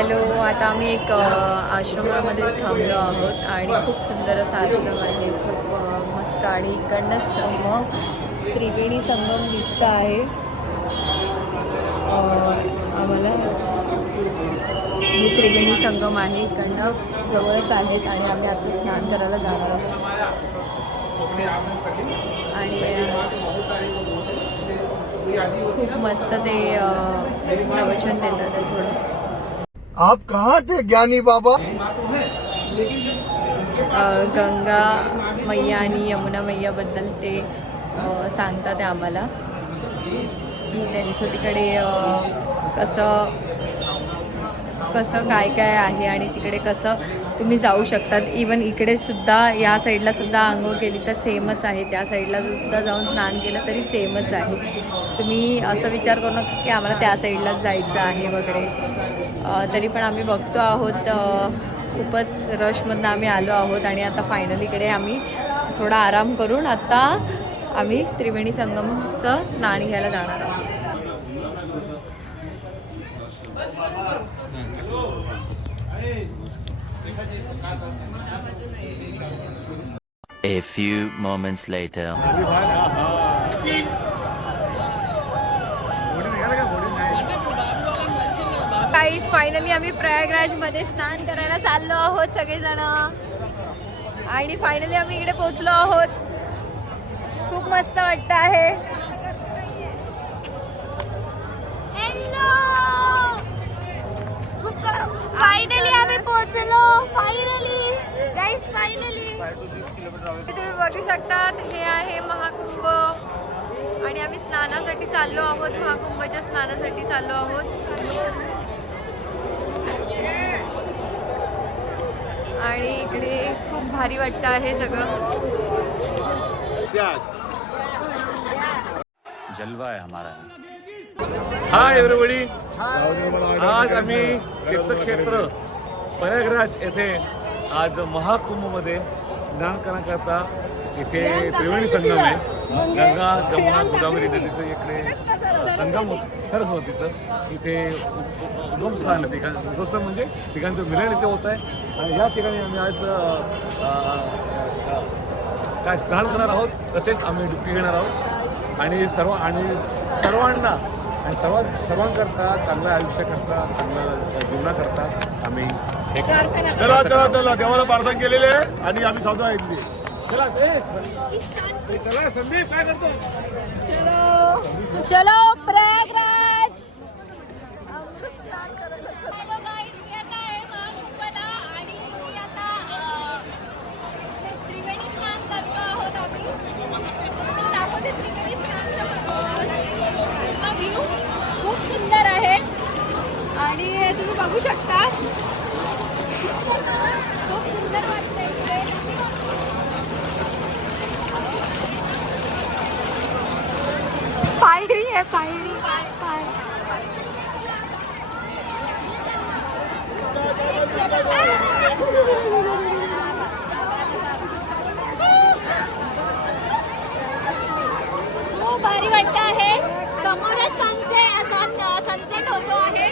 Hello, आता आम्ही एक आश्रमामध्येच थांबलो आहोत आणि खूप सुंदर असा आश्रम आहे. खूप मस्त आणि इकडनंच मग त्रिवेणी संगम दिसत आहे आम्हाला. हे त्रिवेणी संगम आहे, इकडनं जवळच आहेत आणि आम्ही आता स्नान करायला जाणार आहोत. आणि खूप मस्त ते प्रवचन देतात थोडं. आप कहाँ थे ज्ञानी बाबा? गंगा मैया आणि यमुना मैयाबद्दल ते सांगतात आम्हाला की त्यांचं तिकडे कसं काय काय आहे आणि तिकडे कसं तुम्ही जाऊ शकतात. इवन इकडे सुद्धा या साईडला सुद्धा आंघोळ केली तर सेमच आहे, त्या साईडला सुद्धा जाऊन स्नान केलं तरी सेमच आहे. तुम्ही असं विचार करू नका की आम्हाला त्या साईडलाच जायचं आहे वगैरे. तरी पण आम्ही बघतो आहोत, खूपच रशमधनं आम्ही आलो आहोत आणि आता फायनली इकडे आम्ही थोडा आराम करून आता आम्ही त्रिवेणी संगमचं स्नान घ्यायला जाणार आहोत. A few moments later. Guys, finally आम्ही प्रयागराजमध्ये स्नान करायला चाललो आहोत सगळेजण आणि फायनली आम्ही इकडे पोहोचलो आहोत. खूप मस्त वाटतं आहे. फायनली आम्ही पोहोचलो. फायनली गाईज, फायनली तुम्ही बघू शकतात, हे आहे महाकुंभ आणि आम्ही स्नानासाठी चाललो आहोत. महाकुंभच्या स्नानासाठी चाललो आहोत आणि इकडे खूप भारी वाटतं आहे सगळं. जलवा है हमारा. Hi everybody. आज आम्ही तीर्थक्षेत्र प्रयागराज येथे आज महाकुंभमध्ये स्नान करण्याकरता इथे त्रिवेणी संगम आहे. गंगा जमुना गोदावरी नदीचं इकडे संगम होतं, सरस्वतीचं इथे उगमस्थान आहे. उगमस्थान म्हणजे ठिकाणचं मिलन इथे होत आहे आणि या ठिकाणी आम्ही आज काय स्नान करणार आहोत, तसेच आम्ही डुबकी घेणार आहोत आणि सर्वांना आणि सर्वांकरता चांगलं आयुष्य करता, चांगलं जीवनाकरता आम्ही हे चला चला चला, देवाला प्रार्थना केलेली आहे आणि आम्ही साधू ऐकली. चला चला संदीप, काय करतो? चलो चलो प्रयागराज. खूप सुंदर आहे आणि तुम्ही बघू शकता, खूप सुंदर वाटतंय इथे. पायरी आहे, पायरी. खूप भारी वाटत आहे. समोरच सनसेट होतो आहे.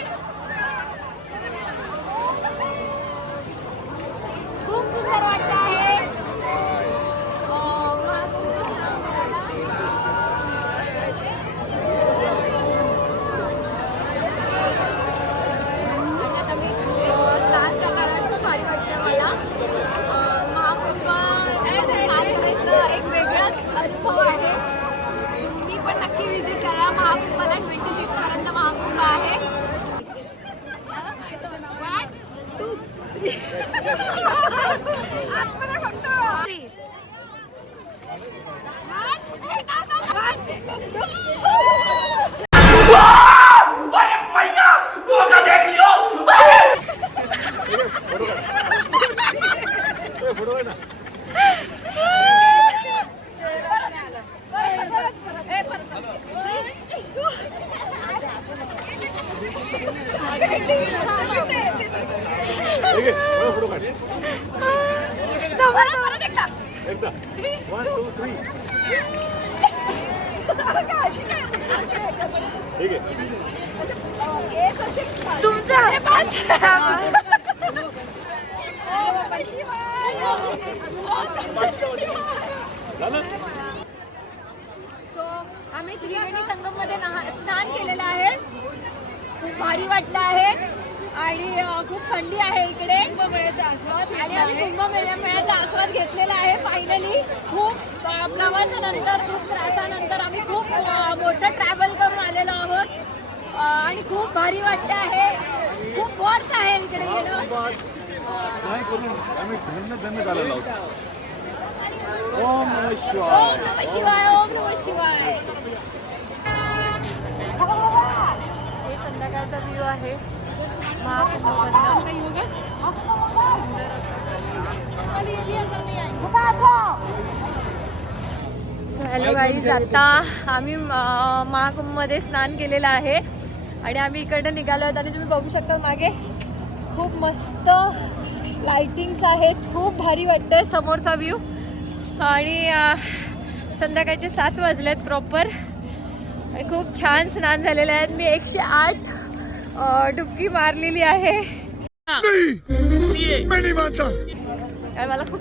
खूप सुंदर वाटत आहे. एक वेगळाच अनुभव आहे. तुम्ही पण नक्की विजिट करा महाकुंभाला. 26 पर्यंत महाकुंभ आहे. एकदा 1 2 3. ठीक आहे. तुमचं सो आम्ही त्रिवेणी संगम मध्ये स्नान केलेलं आहे. खूप भारी वाटलं आहे आणि खूप थंडी आहे इकडे आणि आम्ही कुंभमेळ्याचा आस्वाद घेतलेला आहे. फायनली खूप प्रवासानंतर खूप त्रासानंतर आम्ही खूप मोठं ट्रॅव्हल करून आलेलो आहोत आणि खूप भारी वाटतं आहे. खूप वर्थ आहे इकडे येणं. स्नान करून आम्ही धन्य झालेलो आहोत. ओम नमः शिवाय. ओम नमः शिवाय. ओम नमः शिवाय. हे संध्याकाळचा व्ह्यू आहे महाकुंभमधला. सुंदर हॅलो गाईज, आता आम्ही महाकुंभमध्ये स्नान केलेलं आहे आणि आम्ही इकडनं निघालो आहोत आणि तुम्ही बघू शकता मागे खूप मस्त लाइटिंग्स आहेत. खूप भारी वाटतंय समोरचा व्ह्यू आणि संध्याकाळचे 7 वाजलेत प्रॉपर आणि खूप छान स्नान झालेलं आहे. मी 108 डुबकी मारलेली आहे कारण मला खूप